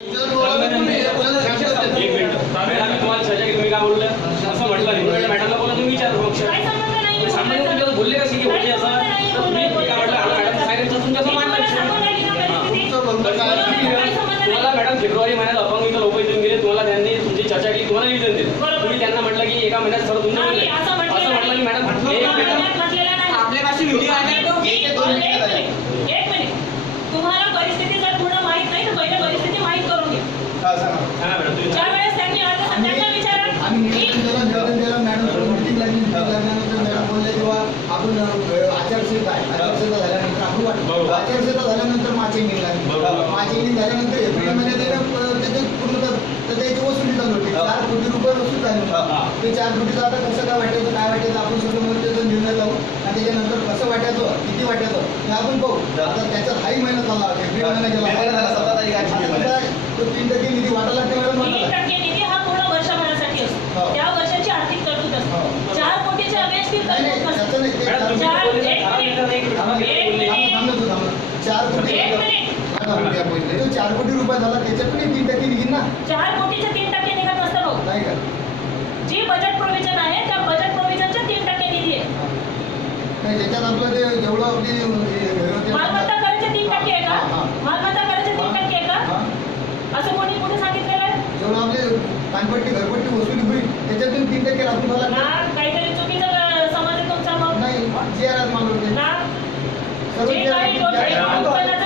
एक minute madam, मी तुम्हाला चर्चा की तुम्ही काय बोललं असं म्हटलं नाही. मॅडमला बोला तुम्ही विचारा पक्ष सामान्य तुम्ही बोलले कसे की होते असं तर तुम्ही काय म्हटलं मॅडम सायलेन्सचा तुमच्यासमोर मांडला तुम्हाला मॅडम फेब्रुवारी महिन्यात अपंग इथं लोक इथून गेले, तुम्हाला त्यांनी तुमची चर्चा केली, तुम्हाला निवेदन दिलं, तुम्ही त्यांना म्हटलं की एका महिन्यात सर्व तुमचं बोलले असं म्हटलं की मॅडम आपल्यापाशी व्हिडिओ आहे तो एक मिनिट तुम्हाला परिस्थिती जर पूर्ण माहित नाही तर पहिले परिस्थिती माहित करून घ्या. सांगा मॅडम तुम्ही ज्या वेळेस त्यांनी अर्ज त्यांना विचारा मॅडम बोलले तेव्हा आपण आचारसंहिता आहे, आचारसंहिता झाल्यानंतर आपण आचारसंहिता झाल्यानंतर माचेंगिंग झाल्यानंतर एप्रिल महिन्यात त्याचे पूर्ण तर त्याची वसुली चालू होती. 4 कोटी रुपये वसूल झाले. ते 4 कोटीचं आता कसं काय वाटायचं काय वाटायचं आपण सगळं त्याचा निर्णय लावू आणि त्याच्यानंतर कसं वाटायचं किती वाटायचं हे आपण पाहू. आता त्याच्यात हाही महिना चालला, एप्रिल महिना गेला, तो 3% निधी वाटायला लागते मॅडम. 3% निधी हा पूर्ण वर्षभरासाठी असतो, त्या वर्षाची आर्थिक तरतूद असते. 4 कोटीच्या अवेज ती तरतूद नसते. 4 कोटी रुपये झाला त्याच्यातून 3% निघीन ना. 4 कोटीचे 3% निघत नसतं भाऊ. नाही का जी बजेट प्रोव्हिजन आहे त्या बजेट प्रोव्हिजनच्या 3% निधी आहे. नाही त्याच्यात आपलं ते जेवढं आपली मालमत्ता करायचे 3% आहे का? मालमत्ता करायचे 3% आहे का? असं कोणी कुठे सांगितलेलं आहे? जेवढं आपले पानपट्टी घरपट्टी वसुली होईल त्याच्यातून 3% लागून मला ना काहीतरी चुकीचं समज आहे तुमचा मग. नाही जे आज मानवते ना सर्व जे काही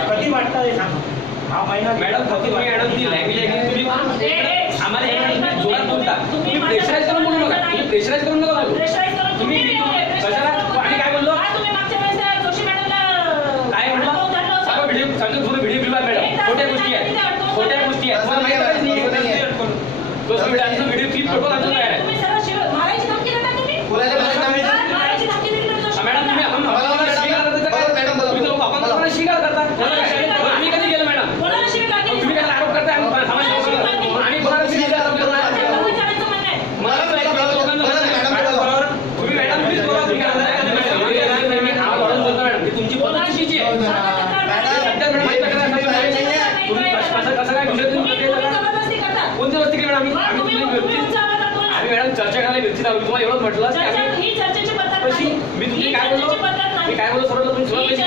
कधी वाटतं हे सांगा. हा महिना मॅडम फक्त तुम्ही मॅडम ती लँग्वेज आहे तुम्ही आम्हाला हे जोरात बोलता, तुम्ही प्रेशराईज करून बोलू नका, तुम्ही प्रेशराईज करून नका बोलू. प्रेशराईज करून तुम्ही कशाला आणि काय बोललो तुम्ही मागच्या वेळेस जोशी मॅडमला काय म्हटलं सगळं व्हिडिओ सगळं पूर्ण व्हिडिओ बिलवा मॅडम. खोट्या गोष्टी आहेत, खोट्या गोष्टी आहेत, तुम्हाला माहिती आहे तो व्हिडिओ क्लिप फोटो आमचं तयार आहे. तुम्ही सर्व शिव मारायची धमकी देता तुम्ही मारायची धमकी दिली म्हणजे जोशी मॅडम तुम्ही आपण शिकार करता तुम्ही लोक आपण शिकार करता आम्ही कधी गेलो मॅडम कोणाला शिवी गाठी तुम्ही काय आरोप करताय आम्ही कोणाला शिकार आरोप करताय कर्मचाऱ्यांचं म्हणणं आहे. मला तर एका लोकांना बरोबर तुम्ही मॅडम प्लीज बोला तुम्ही हा वाढून बोलता मॅडम ही तुमची पद्धत चुकीची आहे. सध्या मॅडम माहिती तुम्ही कसं काय तुम्ही जबरदस्ती करता. कोणती वस्ती केली मॅडम तुम्ही तुमचा आवाज दाखवा. आम्ही मॅडम चर्चा करायला व्यक्ती तुम्हाला एवढंच म्हटलं की ही चर्चेची पद्धत कशी नाही. मी ही तुम्ही काय चर्चेची बोललो पद्धत नाही. मी काय बोललो सर्व